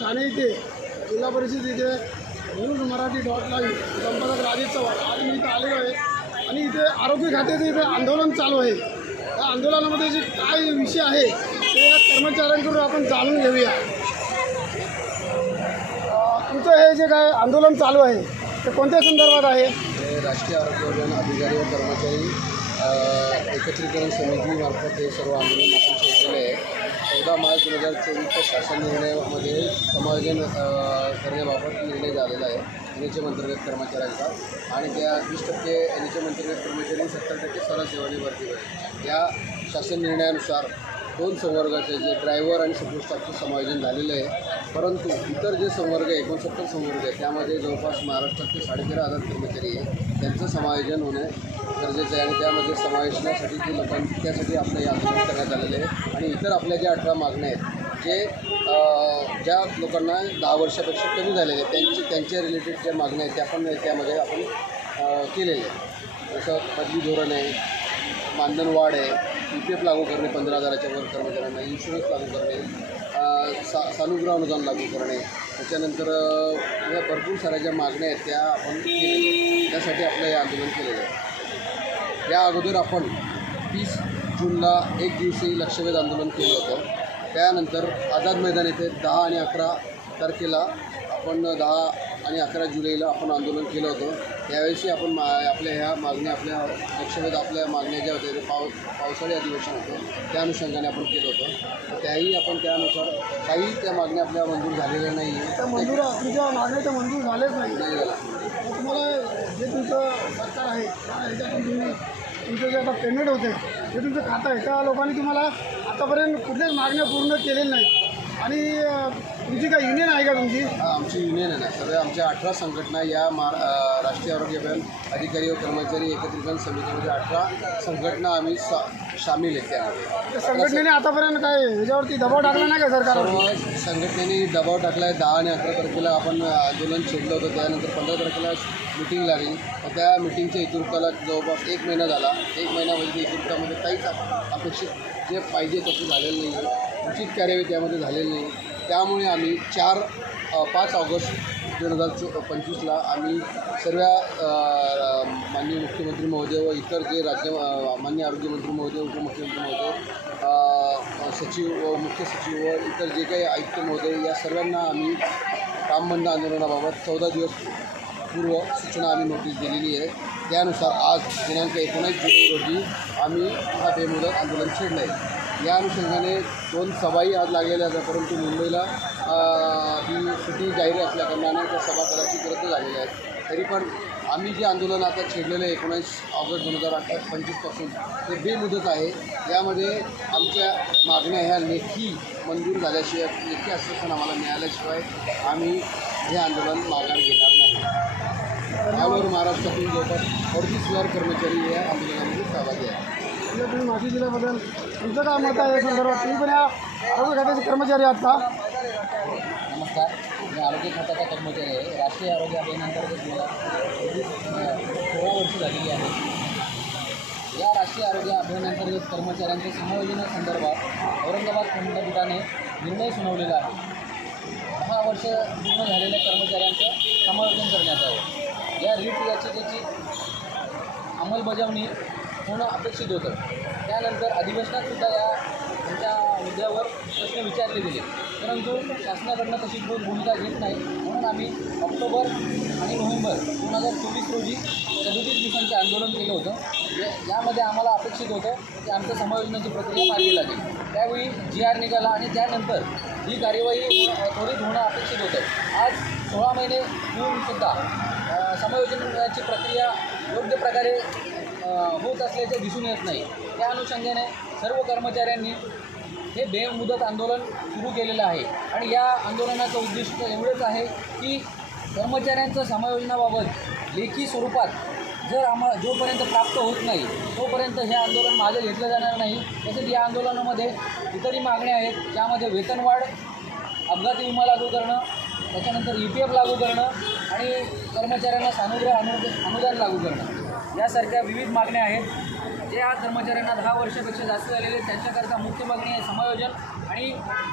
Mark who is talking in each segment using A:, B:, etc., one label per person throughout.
A: ठाणे इथे जिल्हा परिषद इथे न्यूज मराठी डॉट लाईव्ह संपादक राजेश चव्हाण आज मी इथं आलेलो आहे. आणि इथे आरोग्य खात्याचं इथे आंदोलन चालू आहे. त्या आंदोलनामध्ये जे काय विषय आहे ते या कर्मचाऱ्यांकडून आपण जाणून घेऊया. तुमचं हे जे काय आंदोलन चालू आहे ते कोणत्या संदर्भात आहे?
B: राष्ट्रीय आरोग्य अभियान अधिकारी कर्मचारी एकत्रीकरण समितीमार्फत हे सर्व आंदोलन आपण केलेलं आहे. चौदा मार्च दोन हजार चोवीसच्या शासन निर्णयामध्ये समायोजन करण्याबाबत निर्णय झालेला आहे. एन एच एम अंतर्गत कर्मचाऱ्यांचा. आणि त्या वीस टक्के एन एच एम अंतर्गत कर्मचारी सत्तर टक्के सरळ भरती होईल या शासन निर्णयानुसार दोन संवर्गाचे जे ड्रायव्हर आणि सपोर्ट स्टाफचं समायोजन झालेलं आहे. परंतु इतर जे संवर्ग एकोणसत्तर संवर्ग आहे त्यामध्ये जवळपास महाराष्ट्रातले साडेतेरा हजार कर्मचारी आहे. त्यांचं समायोजन होणे गरजेचं आहे आणि त्यामध्ये समावेशनासाठी जे लोकांची त्यासाठी आपलं हे आंदोलन करण्यात आलेलं आहे. आणि इतर आपल्या ज्या अठरा मागण्या आहेत जे ज्या लोकांना दहा वर्षापेक्षा कमी झालेले आहेत त्यांचे त्यांच्या रिलेटेड ज्या मागण्या आहेत त्या पण त्यामध्ये आपण केलेले केलेल्या आहेत. जसं पदवी धोरण आहे मानधन वाढ आहे ई पी एफ लागू करणे पंधरा हजाराच्या वर कर्मचाऱ्यांना इन्शुरन्स लागू करणे सा सानुग्रह अनुदान लागू करणे त्याच्यानंतर या भरपूर साऱ्या ज्या मागण्या आहेत त्या आपण केलेल्या त्यासाठी आपलं हे आंदोलन केलेलं आहे. या अगोदर आपण तीस जूनला एक दिवसीय लक्षवेध आंदोलन केलं होतं. त्यानंतर आझाद मैदान येथे दहा आणि अकरा तारखेला आपण दहा आणि अकरा जुलैला आपण आंदोलन केलं होतं. त्यावेळेसही आपण मा आपल्या ह्या मागण्या आपल्या लक्षवेध आपल्या मागण्या ज्या होत्या ते पाव पावसाळी अधिवेशन होतं त्या अनुषंगाने आपण केलं होतं. त्याही आपण त्यानुसार काही त्या मागण्या आपल्या मंजूर झालेल्या नाही
A: त्या मंजूर तुमच्या मागण्या तर मंजूर झालेच नाही
B: नाही झाला
A: मग तुम्हाला जे तुमचं सरकार आहे त्या ह्याच्यातून तुम्ही तुमचं जे आता पेमेंट होते जे तुमचं खातं आहे. त्या लोकांनी तुम्हाला आतापर्यंत कुठल्याच मागण्या पूर्ण केलेल्या नाही आणि तुमची काय युनियन आहे का तुमची?
B: हा, आमची युनियन आहे ना. सगळ्या आमच्या अठरा संघटना या मा अ, राष्ट्रीय आरोग्य अभियान अधिकारी व कर्मचारी एकत्रीकरण समितीमध्ये अठरा संघटना आम्ही सा सामील आहेत त्यामध्ये.
A: त्या संघटनेने आतापर्यंत काय ह्याच्यावरती दबाव टाकला नाही का सरकारवर?
B: सर्व संघटनेने दबाव टाकला आहे दहा आणि अकरा तारखेला आपण आंदोलन छेडलं होतं. त्यानंतर पंधरा तारखेला मिटिंग लागली तर त्या मिटिंगच्या इतुर्ताला जवळपास एक महिना झाला. एक महिन्यामध्ये इतुर्तामध्ये काहीच अप- अपेक्षित जे पाहिजे तसं झालेलं नाही आहे उचित कार्यवाही त्यामध्ये झालेली नाही. त्यामुळे आम्ही चार पाच ऑगस्ट दोन हजार चो पंचवीसला आम्ही सर्व माननीय मुख्यमंत्री महोदय व इतर जे राज्य मान्य आरोग्यमंत्री महोदय उपमुख्यमंत्री महोदय सचिव व मुख्य सचिव व इतर जे काही आयुक्त महोदय या सर्वांना आम्ही कामबंद आंदोलनाबाबत चौदा दिवस पूर्व सूचना आम्ही नोटीस दिलेली आहे. त्यानुसार आज दिनांक एकोणीस जून रोजी आम्ही हा बेमुदत आंदोलन छेडलं आहे. या अनुषंगाने दोन सभाही आज लागलेल्या आहेत परंतु मुंबईला ही सुट्टी जाहीर असल्या कारणाने त्या सभा करायची गरज झालेली आहे. तरी पण आम्ही जे आंदोलन आता छेडलेलं आहे एकोणीस ऑगस्ट दोन हजार अठरा पंचवीसपासून ते बेमुदत आहे. यामध्ये आमच्या मागण्या ह्या लेखी मंजूर झाल्याशिवाय लेखी आश्वासन आम्हाला मिळाल्याशिवाय आम्ही हे आंदोलन माघार घेणार नाही. यावर महाराष्ट्रातून जवळपास अडतीस हजार कर्मचारी या आंदोलनामध्ये सहभागी आहेत.
A: म्हणजे तुम्ही माहिती दिल्याबद्दल तुमचं काय मत आहे या संदर्भात तुम्ही पण या आरोग्य खात्याचे कर्मचारी आहात का?
C: नमस्कार. मी आरोग्य खात्याचा कर्मचारी आहे. राष्ट्रीय आरोग्य अभियानांतर्गत मला सोळा वर्ष झालेली आहे. या राष्ट्रीय आरोग्य अभियानांतर्गत कर्मचाऱ्यांच्या समायोजनासंदर्भात औरंगाबाद खंडपीठाने निर्णय सुनावलेला आहे. दहा वर्ष पूर्ण झालेल्या कर्मचाऱ्यांचं समायोजन करण्यात आहे या रीट याचिकेची अंमलबजावणी होणं अपेक्षित होतं. त्यानंतर अधिवेशनातसुद्धा या त्यांच्या मुद्द्यावर प्रश्न विचारले गेले. परंतु शासनाकडनं तशी कोण भूमिका घेत नाही. म्हणून आम्ही ऑक्टोबर आणि नोव्हेंबर दोन हजार चोवीस रोजी सदोतीस दिवसांचे आंदोलन केलं होतं. यामध्ये आम्हाला अपेक्षित होतं की आमच्या समायोजनाची प्रक्रिया मार्गी लागेल. त्यावेळी जी आर निघाला आणि त्यानंतर ही कार्यवाही त्वरित होणं अपेक्षित होतं. आज सोळा महिने होऊनसुद्धा समायोजनाची प्रक्रिया योग्य प्रकारे होत असल्याचे दिसून येत नाही. त्या अनुषंगाने सर्व कर्मचाऱ्यांनी हे बेमुदत आंदोलन सुरू केलेलं आहे. आणि या आंदोलनाचं उद्दिष्ट एवढंच आहे की कर्मचाऱ्यांचं समायोजनाबाबत लेखी स्वरूपात जर आम्हाला जोपर्यंत प्राप्त होत नाही तोपर्यंत हे आंदोलन मागे घेतलं जाणार नाही. तसेच या आंदोलनामध्ये इतरही मागण्या आहेत. ज्यामध्ये वेतनवाढ अपघाती विमा लागू करणं त्याच्यानंतर ई पी एफ लागू करणं आणि कर्मचाऱ्यांना सानुग्रह अनु अनुदान लागू करणं. यासारख्या विविध मागण्या आहेत. ज्या कर्मचाऱ्यांना दहा वर्षापेक्षा जास्त झालेले आहेत, त्यांच्याकरता मुख्य मागणी आहे समायोजन. आणि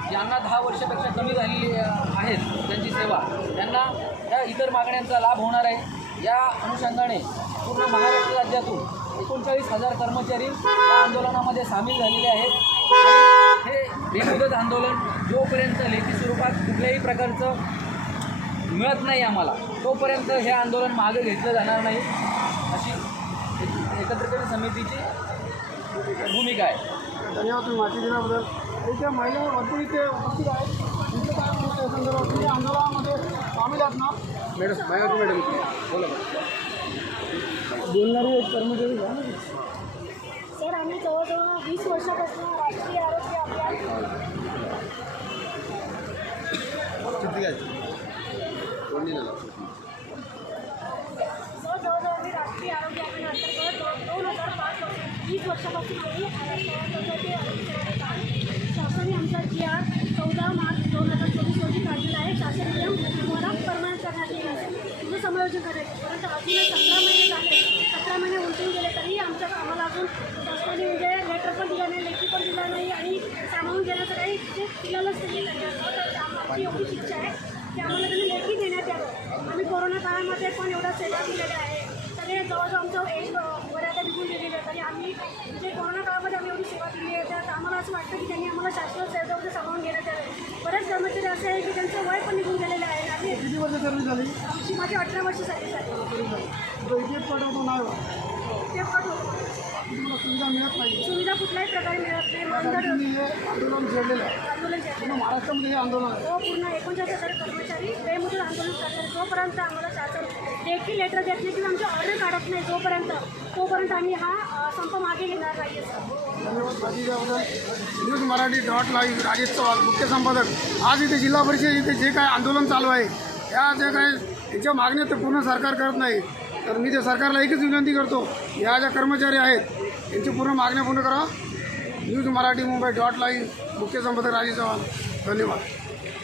C: ज्यांना दहा वर्षापेक्षा कमी झालेली आहेत त्यांची सेवा त्यांना त्या इतर मागण्यांचा लाभ होणार आहे. या अनुषंगाने पूर्ण महाराष्ट्र राज्यातून एकोणचाळीस हजार कर्मचारी या आंदोलनामध्ये सामील झालेले आहेत. हे बेमुदत आंदोलन जोपर्यंत लेखी स्वरूपात कुठल्याही प्रकारचं मिळत नाही आम्हाला तोपर्यंत हे आंदोलन मागे घेतलं जाणार नाही. अशी एक- एकत्रीकरण समितीची भूमिका आहे.
A: धन्यवाद तुम्ही माहिती दिल्याबद्दल. इथे महिला भरपूर इथे उपस्थित आहेत तुमचं काय या संदर्भात तुम्ही आंदोलनामध्ये सामील आहात ना?
B: Madam Mayawati madam. बोला
A: बोलणारे एक कर्मचारी घ्या ना
D: सर आम्ही जवळजवळ वीस वर्षापासून राष्ट्रीय आरोग्य अभियान
B: किती आहे कोणी नाही लावत.
D: सर जवळजवळ आम्ही राष्ट्रीय आरोग्य अभियान अंतर्गत दोन हजार पाच वर्ष वीस वर्षापासून आम्ही आरोग्याचे शासनाने आमचा जी आर चौदा मार्च दोन हजार चोवीस रोजी काढलेला आहे. शासनाने नियम मला करण्यात येईल आहे तुझं समायोजन करायचं परंतु अजूनही सतरा महिने झाले. सतरा महिने उलटून गेले तरी आमच्या आम्हाला अजून शासनाने म्हणजे लेटर पण दिलं नाही लेखी पण दिला नाही आणि सामावून घेण्याचं काही ते दिलेलंच नाही त्यांच्याकडं. आमची एवढी इच्छा आहे की आम्हाला त्यांनी लेखी देण्यात यावं. आम्ही कोरोना काळामध्ये पण एवढा सेवा दिलेल्या आहे सगळे जवळजवळ आमचं एज बऱ्याचदा निघून गेलेलं आहे तरी आम्ही म्हणजे कोरोना काळामध्ये आम्ही एवढी सेवा दिली आहे तर आम्हाला असं वाटतं की त्यांनी आम्हाला शाश्वत सेवेमध्ये सामावून घेण्यात यावे बरेच कर्मचारी असे आहे की त्यांचं वय पण निघून गेलेलं आहे आणि
A: किती वर्ष सर्व्हिस झाली.
D: आमची माझी अठरा वर्ष सर्विस आहे
A: तो एक नाही
D: ते होतं.
A: तुम्हाला सुविधा मिळत नाही.
D: सुविधा कुठल्याही प्रकारे मिळत नाही.
A: तुम्ही हे आंदोलन छेडलेलं आहे.
D: आंदोलन
A: पूर्ण महाराष्ट्रामध्ये हे आंदोलन आहे.
D: तो पूर्ण एकोणचाळीस हजार कर्मचारी बेमुदत आंदोलन करतात. जोपर्यंत आम्हाला शासन लेखी लेटर देत नाही किंवा आमची ऑर्डर काढत नाही जोपर्यंत तोपर्यंत आम्ही हा संप मागे घेणार नाही
A: news Marathi dot live Rajesh Chavan मुख्य संपादक. आज इथे जिल्हा परिषद इथे जे काय आंदोलन चालू आहे या जे काय याच्या मागण्या ते पूर्ण सरकार करत नाही. तर मी त्या सरकारला एकच विनंती करतो या ज्या कर्मचारी आहेत यांची पूर्ण मागण्या पूर्ण करा. News Marathi Mumbai dot line मुख्य संपादक राजेश चव्हाण. धन्यवाद.